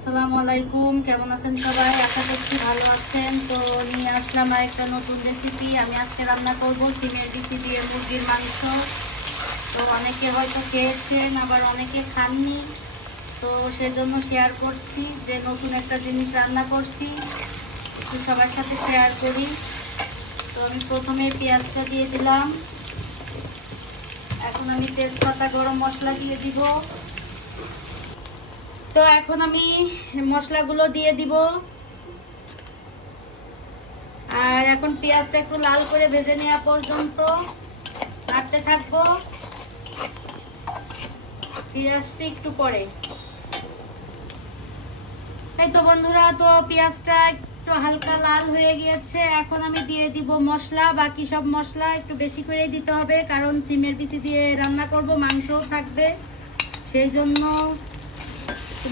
আসসালামু আলাইকুম, কেমন আছেন সবাই? আশা করছি ভালো আছেন। তো নিয়ে আসলাম আর একটা নতুন রেসিপি। আমি আজকে রান্না করব সিমের বিচি দিয়ে মুরগির মাংস। তো অনেকে হয়তো খেয়েছেন, আবার অনেকে খাননি। তো সেজন্য শেয়ার করছি যে নতুন একটা জিনিস রান্না করছি, একটু সবার সাথে শেয়ার করি। তো আমি প্রথমে পেঁয়াজটা দিয়ে দিলাম। এখন আমি তেজপাতা, গরম মশলা দিয়ে দিব। তো এখন আমি মশলাগুলো দিয়ে দিব। আর এখন পেঁয়াজটা একটু লাল করে ভেজে নেওয়া পর্যন্ত নাড়তে থাকবো। ফিরে আসছি একটু পরে। এই তো বন্ধুরা, তো পেঁয়াজটা একটু হালকা লাল হয়ে গিয়েছে। এখন আমি দিয়ে দিব মশলা। বাকি সব মশলা একটু বেশি করে দিতে হবে, কারণ সিমের বিচি দিয়ে রান্না করব, মাংসও থাকবে, সেই জন্য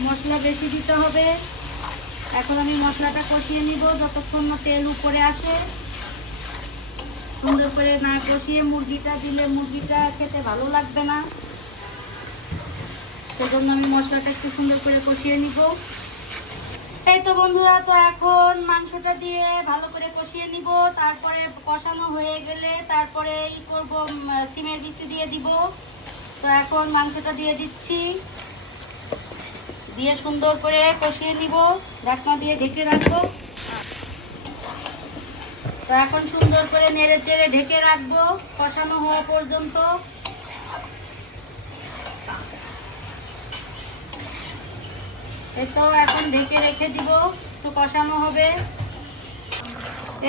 মশলা বেশি দিতে হবে। এখন আমি মশলাটা কষিয়ে নিব যতক্ষণ না তেল উপরে আসে। সুন্দর করে না কষিয়ে মুরগিটা দিলে মুরগিটা খেতে ভালো লাগবে না, সেজন্য আমি মশলাটা একটু সুন্দর করে কষিয়ে নিব। এই তো বন্ধুরা, তো এখন মাংসটা দিয়ে ভালো করে কষিয়ে নিব। তারপরে কষানো হয়ে গেলে তারপরে করব, সিমের বিচি দিয়ে দিব। তো এখন মাংসটা দিয়ে দিচ্ছি, দিয়ে সুন্দর করে কষিয়ে নিব। ঢাকনা দিয়ে ঢেকে রাখবো। তো এখন সুন্দর করে নেড়ে চেড়ে ঢেকে রাখবো কষানো হওয়া পর্যন্ত। এই তো এখন ঢেকে রেখে দিব, তো কষানো হবে।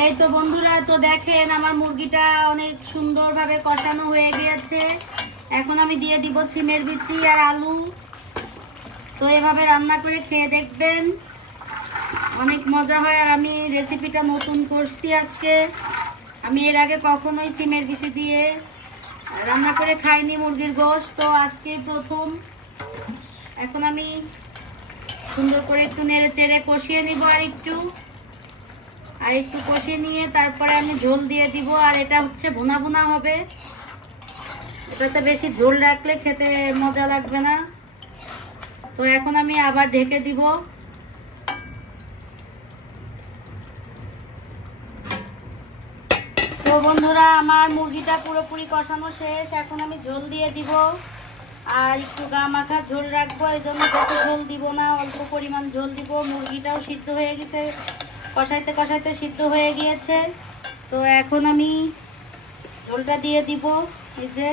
এই তো বন্ধুরা, তো দেখেন আমার মুরগিটা অনেক সুন্দরভাবে কষানো হয়ে গিয়েছে। এখন আমি দিয়ে দিব সিমের বিচি আর আলু। তো এভাবে রান্না করে খেয়ে দেখবেন, অনেক মজা হয়। আর আমি রেসিপিটা নতুন করছি আজকে। আমি এর আগে কখনোই সিমের বিচি দিয়ে রান্না করে খাইনি মুরগির গোশত, তো আজকে প্রথম। এখন আমি সুন্দর করে একটু নেড়ে চেড়ে কষিয়ে নিব। আর একটু কষিয়ে নিয়ে তারপরে আমি ঝোল দিয়ে দিব। আর এটা হচ্ছে ভুনা ভুনা হবে, এটাতে বেশি ঝোল রাখলে খেতে মজা লাগবে না। তো এখন আমি আবার ঢেকে দিব। তো বন্ধুরা, আমার মুরগিটা পুরোপুরি কষানো শেষ। এখন আমি ঝোল দিয়ে দিব। আর একটু গা মাখা ঝোল রাখবো, এই জন্য বেশি ঝোল দিব না, অল্প পরিমাণ ঝোল দিব। মুরগিটাও সিদ্ধ হয়ে গেছে, কষাইতে কষাইতে সিদ্ধ হয়ে গিয়েছে। তো এখন আমি ঝোলটা দিয়ে দিব। এই যে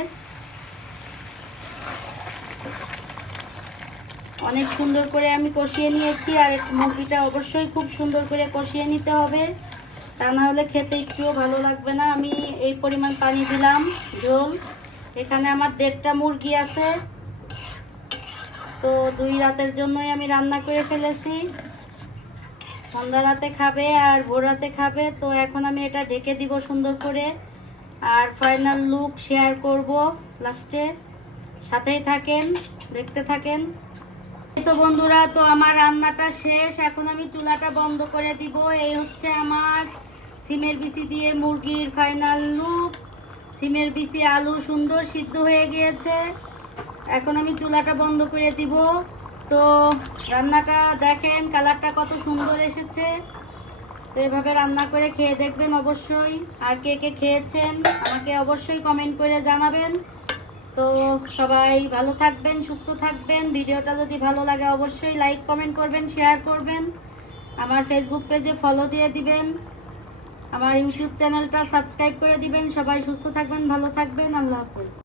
অনেক সুন্দর করে আমি কষিয়ে নিয়েছি। আর মুরগিটা অবশ্যই খুব সুন্দর করে কষিয়ে নিতে হবে, তা না হলে খেতে একটুও ভালো লাগবে না। আমি এই পরিমাণ পানি দিলাম ঝোল। এখানে আমার 1.5টা মুরগি আছে, তো 2 রাতের জন্যই আমি রান্না করে ফেলেছি। সন্ধ্যা রাতে খাবে আর ভোর রাতে খাবে। তো এখন আমি এটা ঢেকে দিব সুন্দর করে। আর ফাইনাল লুক শেয়ার করব লাস্টে, সাথেই থাকেন, দেখতে থাকেন। তো বন্ধুরা, তো আমার রান্নাটা শেষ। এখন আমি চুলাটা বন্ধ করে দিব। এই হচ্ছে আমার সিমের বিচি দিয়ে মুরগির ফাইনাল লুক। সিমের বিচি আলু সুন্দর সিদ্ধ হয়ে গিয়েছে। এখন আমি চুলাটা বন্ধ করে দিব। তো রান্নাটা দেখেন, কালারটা কত সুন্দর এসেছে। তো এভাবে রান্না করে খেয়ে দেখবেন অবশ্যই। আর কে কে খেয়েছেন আমাকে অবশ্যই কমেন্ট করে জানাবেন। তো সবাই ভালো থাকবেন, সুস্থ থাকবেন। ভিডিওটা যদি ভালো লাগে অবশ্যই লাইক কমেন্ট করবেন, শেয়ার করবেন। আমার ফেসবুক পেজে ফলো দিয়ে দিবেন, আমার ইউটিউব চ্যানেলটা সাবস্ক্রাইব করে দিবেন। সবাই সুস্থ থাকবেন, ভালো থাকবেন। আল্লাহ হাফেজ।